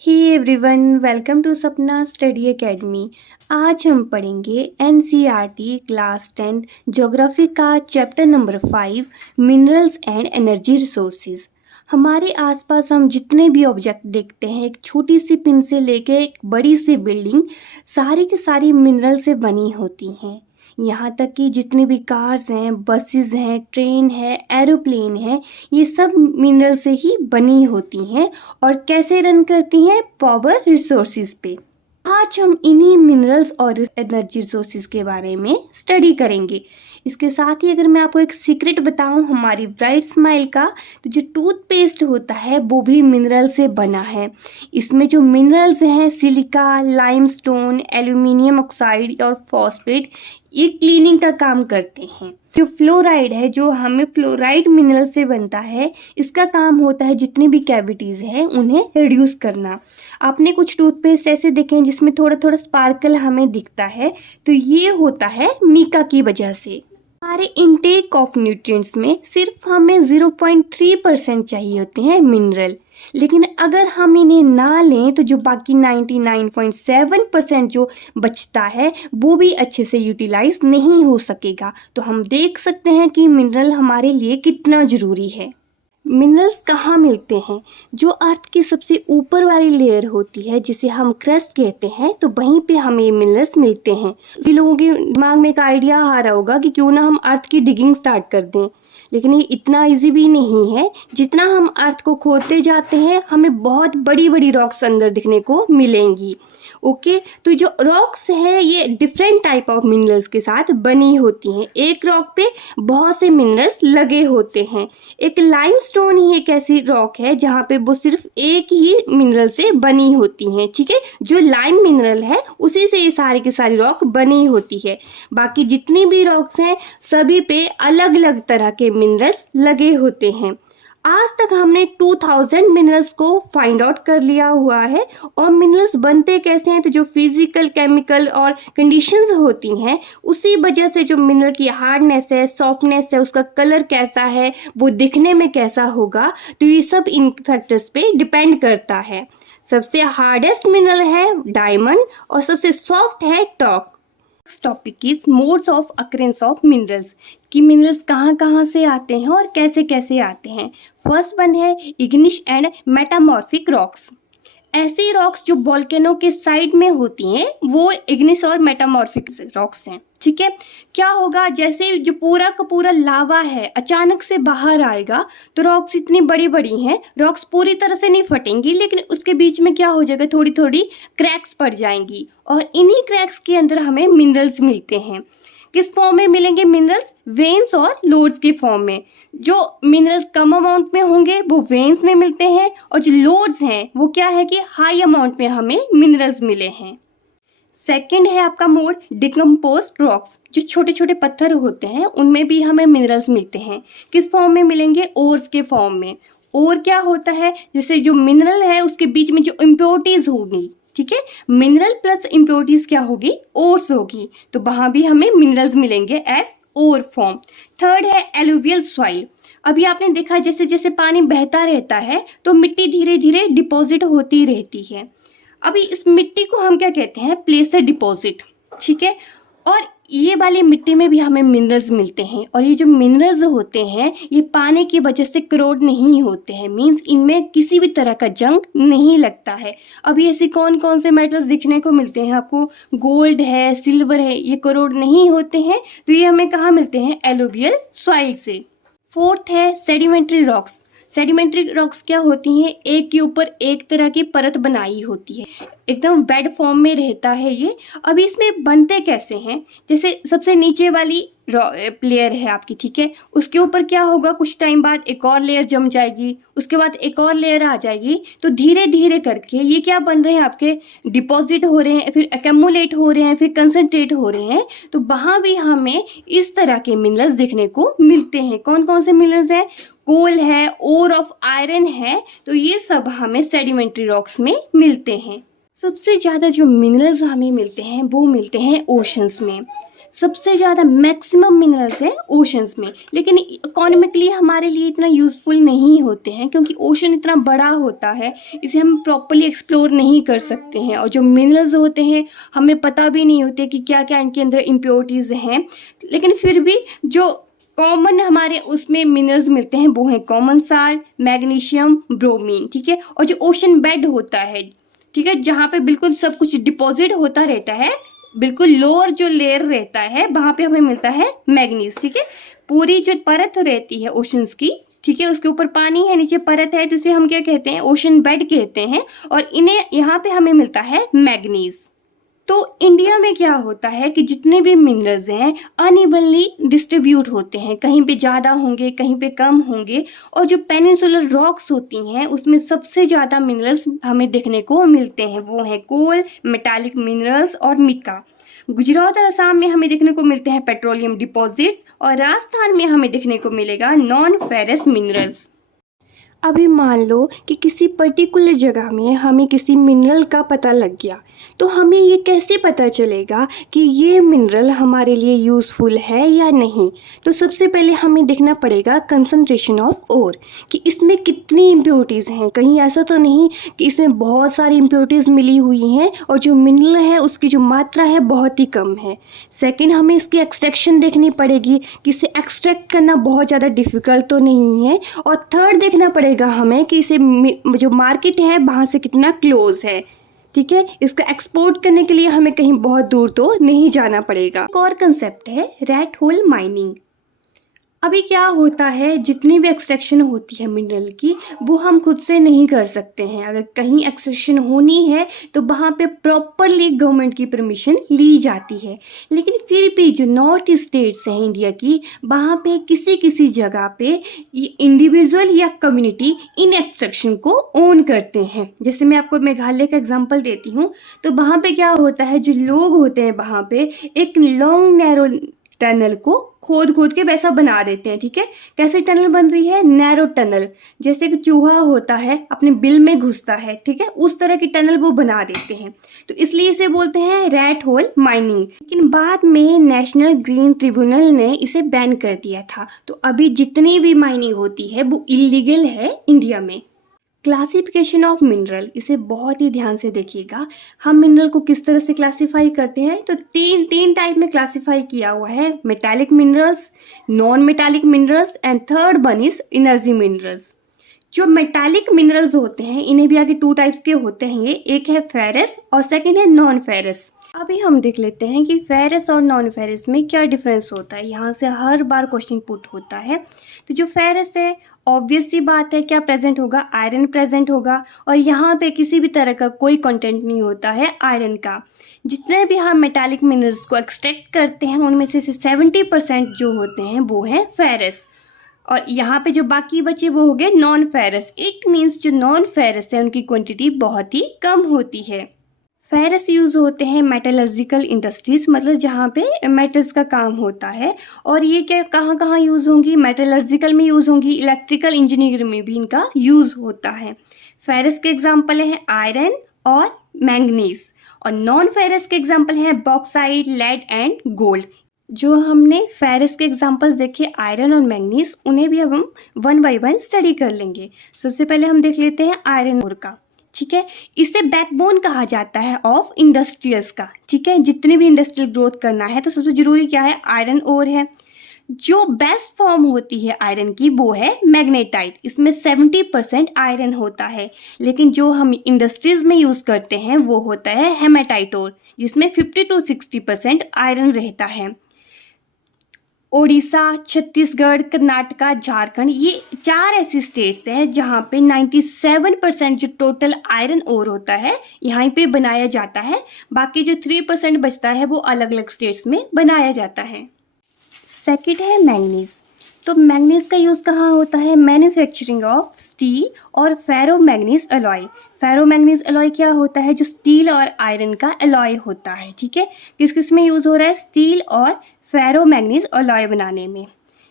Hey everyone, welcome to सपना study academy. आज हम पढ़ेंगे एनसीईआरटी क्लास 10 ज्योग्राफी का chapter number 5 minerals and energy resources. हमारे आसपास हम जितने भी ऑब्जेक्ट देखते हैं, एक छोटी सी पिन से लेके एक बड़ी सी बिल्डिंग, सारी की सारी मिनरल से बनी होती हैं। यहाँ तक कि जितनी भी कार्स हैं, बसेस हैं, ट्रेन है, एरोप्लेन है, ये सब मिनरल से ही बनी होती हैं और कैसे रन करती हैं? पावर रिसोर्सेज पे। आज हम इन्हीं मिनरल्स और एनर्जी रिसोर्सेज के बारे में स्टडी करेंगे। इसके साथ ही अगर मैं आपको एक सीक्रेट बताऊं हमारी ब्राइट स्माइल का, तो जो टूथपेस्ट होता है वो भी मिनरल से बना है। इसमें जो मिनरल्स हैं सिलिका, लाइमस्टोन, एल्यूमिनियम ऑक्साइड और फॉस्फेट, ये क्लीनिंग का काम करते हैं। जो फ्लोराइड है, जो हमें फ्लोराइड मिनरल से बनता है, इसका काम होता है जितनी भी कैविटीज है उन्हें रिड्यूस करना। आपने कुछ टूथपेस्ट ऐसे देखे हैं जिसमें थोड़ा थोड़ा स्पार्कल हमें दिखता है, तो ये होता है मीका की वजह से। हमारे इनटेक ऑफ न्यूट्रिएंट्स में सिर्फ हमें 0.3% चाहिए होते हैं मिनरल, लेकिन अगर हम इन्हें ना लें तो जो बाकी 99.7% जो बचता है वो भी अच्छे से यूटिलाइज नहीं हो सकेगा। तो हम देख सकते हैं कि मिनरल हमारे लिए कितना ज़रूरी है। मिनरल्स कहाँ मिलते हैं? जो अर्थ की सबसे ऊपर वाली लेयर होती है जिसे हम क्रस्ट कहते हैं, तो वहीं पे हमें मिनरल्स मिलते हैं। सभी लोगों के दिमाग में एक आइडिया आ रहा होगा कि क्यों ना हम अर्थ की डिगिंग स्टार्ट कर दें, लेकिन ये इतना इजी भी नहीं है। जितना हम अर्थ को खोदते जाते हैं हमें बहुत बड़ी बड़ी रॉक्स अंदर दिखने को मिलेंगी। ओके, तो जो रॉक्स है ये डिफरेंट टाइप ऑफ मिनरल्स के साथ बनी होती हैं। एक रॉक पे बहुत से मिनरल्स लगे होते हैं। एक लाइमस्टोन ही एक ऐसी रॉक है जहाँ पे वो सिर्फ एक ही मिनरल से बनी होती हैं। ठीक है, जो लाइम मिनरल है उसी से ये सारी की सारी रॉक बनी होती है। बाकी जितनी भी रॉक्स हैं सभी पे अलग अलग तरह के मिनरल्स लगे होते हैं। आज तक हमने 2000 मिनरल्स को फाइंड आउट कर लिया हुआ है। और मिनरल्स बनते कैसे हैं? तो जो फिजिकल, केमिकल और कंडीशंस होती हैं उसी वजह से जो मिनरल की हार्डनेस है, सॉफ्टनेस है, उसका कलर कैसा है, वो दिखने में कैसा होगा, तो ये सब इन फैक्टर्स पे डिपेंड करता है। सबसे हार्डेस्ट मिनरल है डायमंड और सबसे सॉफ्ट है talk. Topic is modes of occurrence of minerals, कि मिनरल्स कहाँ कहाँ से आते हैं और कैसे कैसे आते हैं। फर्स्ट वन है इग्निश एंड मेटामॉर्फिक रॉक्स। ऐसी रॉक्स जो वोल्केनो के साइड में होती हैं वो इग्निस और मेटामॉर्फिक रॉक्स हैं। ठीक है, क्या होगा? जैसे जो पूरा का पूरा लावा है अचानक से बाहर आएगा तो रॉक्स इतनी बड़ी बड़ी हैं, रॉक्स पूरी तरह से नहीं फटेंगी, लेकिन उसके बीच में क्या हो जाएगा, थोड़ी थोड़ी क्रैक्स पड़ जाएंगी और इन्हीं क्रैक्स के अंदर हमें मिनरल्स मिलते हैं। किस फॉर्म में मिलेंगे मिनरल्स? वेन्स और लोड्स के फॉर्म में। जो मिनरल्स कम अमाउंट में होंगे वो वेन्स में मिलते हैं, और जो लोड्स हैं वो क्या है कि हाई अमाउंट में हमें मिनरल्स मिले हैं। सेकंड है आपका मोड डिकम्पोज्ड रॉक्स। जो छोटे छोटे पत्थर होते हैं उनमें भी हमें मिनरल्स मिलते हैं। किस फॉर्म में मिलेंगे? ओर्स के फॉर्म में। और क्या होता है, जैसे जो मिनरल है उसके बीच में जो इम्प्योरिटीज होगी, ठीक है, मिनरल प्लस इम्प्योरिटीज क्या होगी? ओर्स होगी, तो वहां भी हमें मिनरल्स मिलेंगे एज ओर फॉर्म। थर्ड है एलुवियल सॉइल। अभी आपने देखा जैसे जैसे पानी बहता रहता है तो मिट्टी धीरे धीरे डिपॉजिट होती रहती है। अभी इस मिट्टी को हम क्या कहते हैं? प्लेसर डिपॉजिट। ठीक है, और ये वाली मिट्टी में भी हमें मिनरल्स मिलते हैं, और ये जो मिनरल्स होते हैं ये पानी की वजह से करोड नहीं होते हैं, मींस इनमें किसी भी तरह का जंग नहीं लगता है। अभी ऐसे कौन कौन से मेटल्स दिखने को मिलते हैं आपको? गोल्ड है, सिल्वर है, ये करोड नहीं होते हैं, तो ये हमें कहाँ मिलते हैं? एलुवियल सॉइल से। फोर्थ है सेडिमेंट्री रॉक्स। सेडिमेंट्री रॉक्स क्या होती हैं? एक के ऊपर एक तरह की परत बनाई होती है, एकदम बेड फॉर्म में रहता है ये। अब इसमें बनते कैसे हैं? जैसे सबसे नीचे वाली लेयर है आपकी, ठीक है, उसके ऊपर क्या होगा, कुछ टाइम बाद एक और लेयर जम जाएगी, उसके बाद एक और लेयर आ जाएगी, तो धीरे धीरे करके ये क्या बन रहे हैं आपके? डिपॉजिट हो रहे हैं, फिर एक्यूमुलेट हो रहे हैं, फिर कंसंट्रेट हो रहे हैं। तो वहाँ भी हमें इस तरह के मिनरल्स देखने को मिलते हैं। कौन कौन से मिनरल्स हैं? कोल है, ओर ऑफ आयरन है, तो ये सब हमें सेडिमेंट्री रॉक्स में मिलते हैं। सबसे ज़्यादा जो मिनरल्स हमें मिलते हैं वो मिलते हैं ओशंस में। सबसे ज़्यादा मैक्सिमम मिनरल्स हैं ओशंस में, लेकिन इकोनॉमिकली हमारे लिए इतना यूज़फुल नहीं होते हैं क्योंकि ओशन इतना बड़ा होता है, इसे हम प्रॉपरली एक्सप्लोर नहीं कर सकते हैं। और जो मिनरल्स होते हैं हमें पता भी नहीं होते कि क्या क्या इनके अंदर इम्प्योरिटीज़ हैं, लेकिन फिर भी जो कॉमन हमारे उसमें मिनरल्स मिलते हैं वो हैं कॉमन साल्ट, मैग्नीशियम, ब्रोमीन, ठीक है। और जो ओशन बेड होता है, ठीक है, जहाँ पे बिल्कुल सब कुछ डिपॉजिट होता रहता है, बिल्कुल लोअर जो लेयर रहता है वहाँ पे हमें मिलता है मैग्नीज, ठीक है। पूरी जो परत रहती है ओशंस की, ठीक है, उसके ऊपर पानी है, नीचे परत है, तो इसे हम क्या कहते हैं, ओशन बेड कहते हैं। और इन्हें यहाँ पे हमें मिलता है मैग्नीज। तो इंडिया में क्या होता है कि जितने भी मिनरल्स हैं अनइवनली डिस्ट्रीब्यूट होते हैं, कहीं पे ज़्यादा होंगे, कहीं पे कम होंगे। और जो पेनिनसुलर रॉक्स होती हैं उसमें सबसे ज़्यादा मिनरल्स हमें देखने को मिलते हैं, वो हैं कोल, मेटालिक मिनरल्स और मिका। गुजरात और असम में हमें देखने को मिलते हैं पेट्रोलियम डिपॉजिट्स, और राजस्थान में हमें देखने को मिलेगा नॉन फेरस मिनरल्स। अभी मान लो कि किसी पर्टिकुलर जगह में हमें किसी मिनरल का पता लग गया, तो हमें ये कैसे पता चलेगा कि ये मिनरल हमारे लिए यूज़फुल है या नहीं। तो सबसे पहले हमें देखना पड़ेगा कंसंट्रेशन ऑफ ओर, कि इसमें कितनी इम्प्योरिटीज़ हैं। कहीं ऐसा तो नहीं कि इसमें बहुत सारी इम्प्योरिटीज़ मिली हुई हैं और जो मिनरल है उसकी जो मात्रा है बहुत ही कम है। सेकेंड, हमें इसकी एक्सट्रैक्शन देखनी पड़ेगी कि इसे एक्सट्रैक्ट करना बहुत ज़्यादा डिफ़िकल्ट तो नहीं है। और थर्ड, देखना पड़ेगा हमें कि इसे जो मार्केट है वहाँ से कितना क्लोज है, ठीक है। इसका एक्सपोर्ट करने के लिए हमें कहीं बहुत दूर तो नहीं जाना पड़ेगा। एक और कंसेप्ट है रैट होल माइनिंग। अभी क्या होता है, जितनी भी एक्सट्रैक्शन होती है मिनरल की वो हम खुद से नहीं कर सकते हैं। अगर कहीं एक्सट्रैक्शन होनी है तो वहाँ पे प्रॉपरली गवर्नमेंट की परमिशन ली जाती है। लेकिन फिर भी जो नॉर्थ स्टेट्स हैं इंडिया की, वहाँ पे किसी किसी जगह पे इंडिविजुअल या कम्युनिटी इन एक्सट्रैक्शन को ओन करते हैं। जैसे मैं आपको मेघालय का एग्जाम्पल देती हूँ, तो वहाँ पे क्या होता है, जो लोग होते हैं वहाँ पे एक लॉन्ग नैरो टनल को खोद खोद के वैसा बना देते हैं, ठीक है। कैसे टनल बन रही है, नैरो टनल, जैसे कि चूहा होता है अपने बिल में घुसता है, ठीक है, उस तरह की टनल वो बना देते हैं। तो इसलिए इसे बोलते हैं रैट होल माइनिंग। लेकिन बाद में नेशनल ग्रीन ट्रिब्यूनल ने इसे बैन कर दिया था। तो अभी जितनी भी माइनिंग होती है वो इलीगल है इंडिया में। क्लासिफिकेशन ऑफ मिनरल, इसे बहुत ही ध्यान से देखिएगा। हम मिनरल को किस तरह से क्लासिफाई करते हैं, तो तीन टाइप में क्लासिफाई किया हुआ है, metallic minerals, non metallic minerals and third one is energy minerals. जो मेटालिक मिनरल्स होते हैं इन्हें भी आगे 2 टाइप्स के होते हैं, ये एक है फेरस और सेकंड है नॉन फेरस। अभी हम देख लेते हैं कि फेरस और नॉन फेरस में क्या डिफरेंस होता है। यहाँ से हर बार क्वेश्चन पुट होता है। तो जो फेरस है, ऑब्वियस सी बात है, क्या प्रेजेंट होगा, आयरन प्रेजेंट होगा। और यहाँ पे किसी भी तरह का कोई कंटेंट नहीं होता है आयरन का। जितने भी हम मेटालिक मिनरल्स को एक्सट्रैक्ट करते हैं उनमें से 70% जो होते हैं वो है फेरस। और यहाँ पे जो बाकी बचे वो हो गए नॉन फेरस। इट मीन्स जो नॉन फेरस है उनकी क्वांटिटी बहुत ही कम होती है। फेरस यूज़ होते हैं मेटलर्जिकल इंडस्ट्रीज़, मतलब जहाँ पे मेटल्स का काम होता है। और ये क्या कहाँ कहाँ यूज़ होंगी, मेटलर्जिकल में यूज़ होंगी, इलेक्ट्रिकल इंजीनियरिंग में भी इनका यूज़ होता है। फेरस के एग्जाम्पल हैं आयरन और मैंगनीज, और नॉन फेरस के एग्जाम्पल हैं बॉक्साइट, लेड एंड गोल्ड। जो हमने फेरस के एग्जाम्पल्स देखे आयरन और मैंगनीज, उन्हें भी अब हम 1 बाय 1 स्टडी कर लेंगे। सबसे पहले हम देख लेते हैं आयरन ओर का, ठीक है। इसे बैकबोन कहा जाता है ऑफ इंडस्ट्रियल्स का, ठीक है। जितने भी इंडस्ट्रियल ग्रोथ करना है तो सबसे जरूरी क्या है, आयरन ओर है। जो बेस्ट फॉर्म होती है आयरन की वो है मैग्नेटाइट, इसमें 70% आयरन होता है। लेकिन जो हम इंडस्ट्रीज में यूज करते हैं वो होता है हेमेटाइट ओर, जिसमें 50 to 60% आयरन रहता है। ओडिशा, छत्तीसगढ़, कर्नाटका, झारखंड, ये 4 ऐसी स्टेट्स हैं जहाँ पे 97% जो टोटल आयरन ओर होता है यहाँ पे बनाया जाता है। बाकी जो 3% बचता है वो अलग अलग स्टेट्स में बनाया जाता है। सेकंड है मैंगनीज। तो मैंगनीज का यूज़ कहाँ होता है, मैन्युफैक्चरिंग ऑफ स्टील और फेरो मैंगनीज अलॉय। फेरो मैंगनीज अलॉय क्या होता है, जो स्टील और आयरन का अलॉय होता है, ठीक है। किस किस में यूज़ हो रहा है, स्टील और फेरो मैंगनीज अलॉय बनाने में।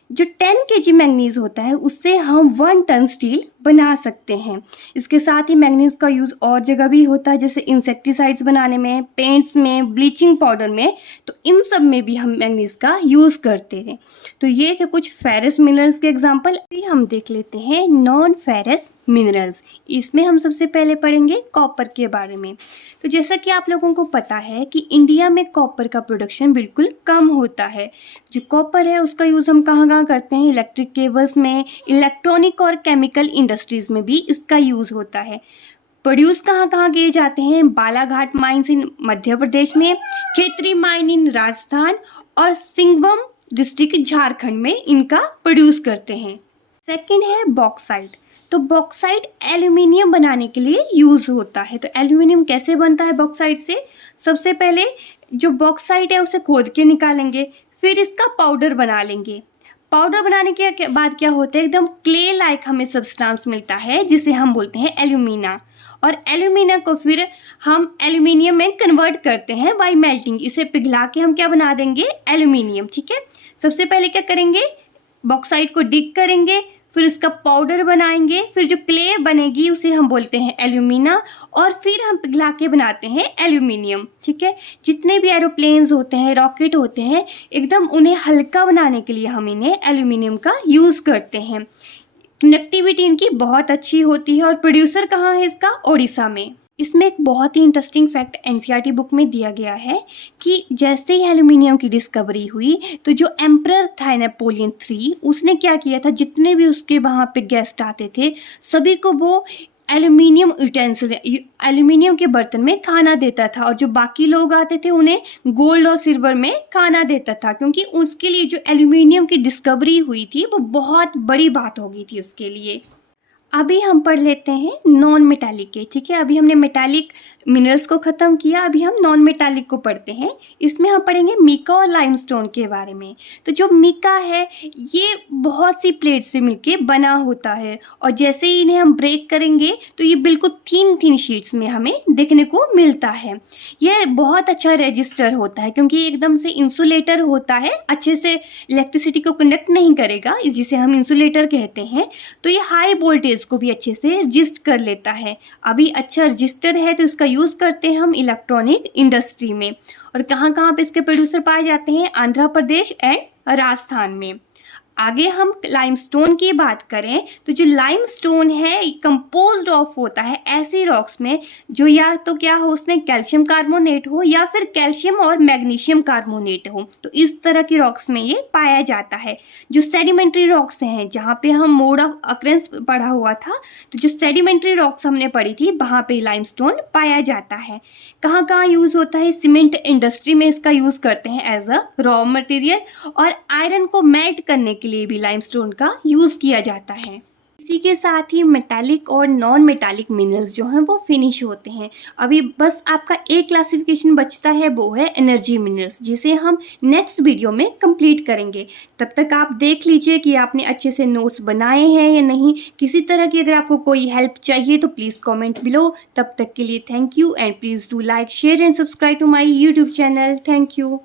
जो 10 kg मैंगनीज होता है उससे हम 1 टन स्टील बना सकते हैं। इसके साथ ही मैंगनीज का यूज़ और जगह भी होता है, जैसे इंसेक्टिसाइड्स बनाने में, पेंट्स में, ब्लीचिंग पाउडर में, तो इन सब में भी हम मैंगनीज का यूज़ करते हैं। तो ये थे कुछ फेरस मिनरल्स के एग्जाम्पल। अभी हम देख लेते हैं नॉन फेरस मिनरल्स। इसमें हम सबसे पहले पढ़ेंगे कॉपर के बारे में। तो जैसा कि आप लोगों को पता है कि इंडिया में कॉपर का प्रोडक्शन बिल्कुल कम होता है। जो कॉपर है उसका यूज़ हम कहाँ कहाँ करते हैं, इलेक्ट्रिक केबल्स में, इलेक्ट्रॉनिक और केमिकल इंडस्ट्रीज़ में भी इसका यूज़ होता है। प्रोड्यूस कहाँ कहाँ किए जाते हैं, बालाघाट माइंस इन मध्य प्रदेश में, खेतरी माइन इन राजस्थान और सिंगबम डिस्ट्रिक्ट झारखंड में इनका प्रोड्यूस करते हैं। सेकंड है बॉक्साइट। तो बॉक्साइट एल्यूमिनियम बनाने के लिए यूज़ होता है। तो एल्यूमिनियम कैसे बनता है बॉक्साइट से? सबसे पहले जो बॉक्साइट है उसे खोद के निकालेंगे, फिर इसका पाउडर बना लेंगे। पाउडर बनाने के बाद क्या होता है, एकदम क्ले लाइक हमें सब्सटेंस मिलता है जिसे हम बोलते हैं एल्यूमिना। और एल्यूमिना को फिर हम एल्यूमिनियम में कन्वर्ट करते हैं बाय मेल्टिंग। इसे पिघला के हम क्या बना देंगे, एल्यूमिनियम। ठीक है, सबसे पहले क्या करेंगे, बॉक्साइट को डिग करेंगे, फिर उसका पाउडर बनाएंगे, फिर जो क्ले बनेगी उसे हम बोलते हैं एल्यूमिना, और फिर हम पिघला के बनाते हैं एल्यूमिनियम। ठीक है, जितने भी एरोप्लेन्स होते हैं, रॉकेट होते हैं, एकदम उन्हें हल्का बनाने के लिए हम इन्हें एल्यूमिनियम का यूज़ करते हैं। कनेक्टिविटी इनकी बहुत अच्छी होती है। और प्रोड्यूसर कहाँ है इसका, ओडिशा में। इसमें एक बहुत ही इंटरेस्टिंग फैक्ट एनसीईआरटी बुक में दिया गया है कि जैसे ही एल्यूमिनियम की डिस्कवरी हुई तो जो एम्परर था नेपोलियन III, उसने क्या किया था, जितने भी उसके वहाँ पे गेस्ट आते थे सभी को वो एल्यूमिनियम यूटेंसिल, एल्यूमिनियम के बर्तन में खाना देता था, और जो बाकी लोग आते थे उन्हें गोल्ड और सिल्वर में खाना देता था, क्योंकि उसके लिए जो एल्यूमिनियम की डिस्कवरी हुई थी वो बहुत बड़ी बात हो गई थी उसके लिए। अभी हम पढ़ लेते हैं नॉन मेटालिक के। ठीक है, अभी हमने मेटालिक मिनरल्स को ख़त्म किया, अभी हम नॉन मेटालिक को पढ़ते हैं। इसमें हम पढ़ेंगे मीका और लाइमस्टोन के बारे में। तो जो मीका है ये बहुत सी प्लेट से मिलके बना होता है, और जैसे ही इन्हें हम ब्रेक करेंगे तो ये बिल्कुल थिन थिन शीट्स में हमें देखने को मिलता है। यह बहुत अच्छा रेजिस्टर होता है क्योंकि ये एकदम से इंसुलेटर होता है, अच्छे से इलेक्ट्रिसिटी को कंडक्ट नहीं करेगा, जिसे हम इंसुलेटर कहते हैं। तो ये हाई वोल्टेज को भी अच्छे से रजिस्ट कर लेता है। अभी अच्छा रजिस्टर है तो इसका यूज़ करते हैं हम इलेक्ट्रॉनिक इंडस्ट्री में। और कहाँ कहाँ पे इसके प्रोड्यूसर पाए जाते हैं, आंध्र प्रदेश एंड राजस्थान में। आगे हम लाइमस्टोन की बात करें तो जो लाइमस्टोन है कंपोज्ड ऑफ होता है ऐसी रॉक्स में जो या तो क्या हो, उसमें कैल्शियम कार्बोनेट हो या फिर कैल्शियम और मैग्नीशियम कार्बोनेट हो। तो इस तरह की रॉक्स में ये पाया जाता है। जो सेडिमेंट्री रॉक्स हैं, जहाँ पे हम मोड ऑफ अकरेंस पढ़ा हुआ था, तो जो सेडिमेंट्री रॉक्स हमने पढ़ी थी वहाँ पे लाइमस्टोन पाया जाता है। कहाँ कहाँ यूज़ होता है, सीमेंट इंडस्ट्री में इसका यूज़ करते हैं एज अ रॉ मटेरियल, और आयरन को मेल्ट करने के लिए भी लाइमस्टोन का यूज़ किया जाता है। इसी के साथ ही मेटालिक और नॉन मेटालिक मिनरल्स जो हैं वो फिनिश होते हैं। अभी बस आपका एक क्लासिफिकेशन बचता है, वो है एनर्जी मिनरल्स, जिसे हम नेक्स्ट वीडियो में कंप्लीट करेंगे। तब तक आप देख लीजिए कि आपने अच्छे से नोट्स बनाए हैं या नहीं। किसी तरह की अगर आपको कोई हेल्प चाहिए तो प्लीज़ कॉमेंट बिलो। तब तक के लिए thank you, and please do like, share and subscribe to my YouTube channel. Thank you.